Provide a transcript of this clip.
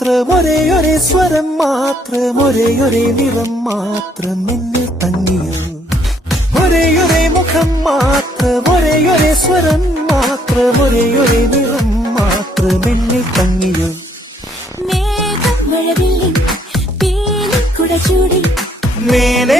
മാത്രം ഒരേ സ്വരം മാത്രം ഒരേ നിറം മാത്രം എന്നിൽ തങ്ങിയോ ഒരേ മുഖം മാത്രം ഒരേ സ്വരം മാത്രം ഒരേ നിറം മാത്രം എന്നിൽ തങ്ങിയോ മേഘം മഴവില്ലിൻ പീലിക്കുട ചൂടി മേലെ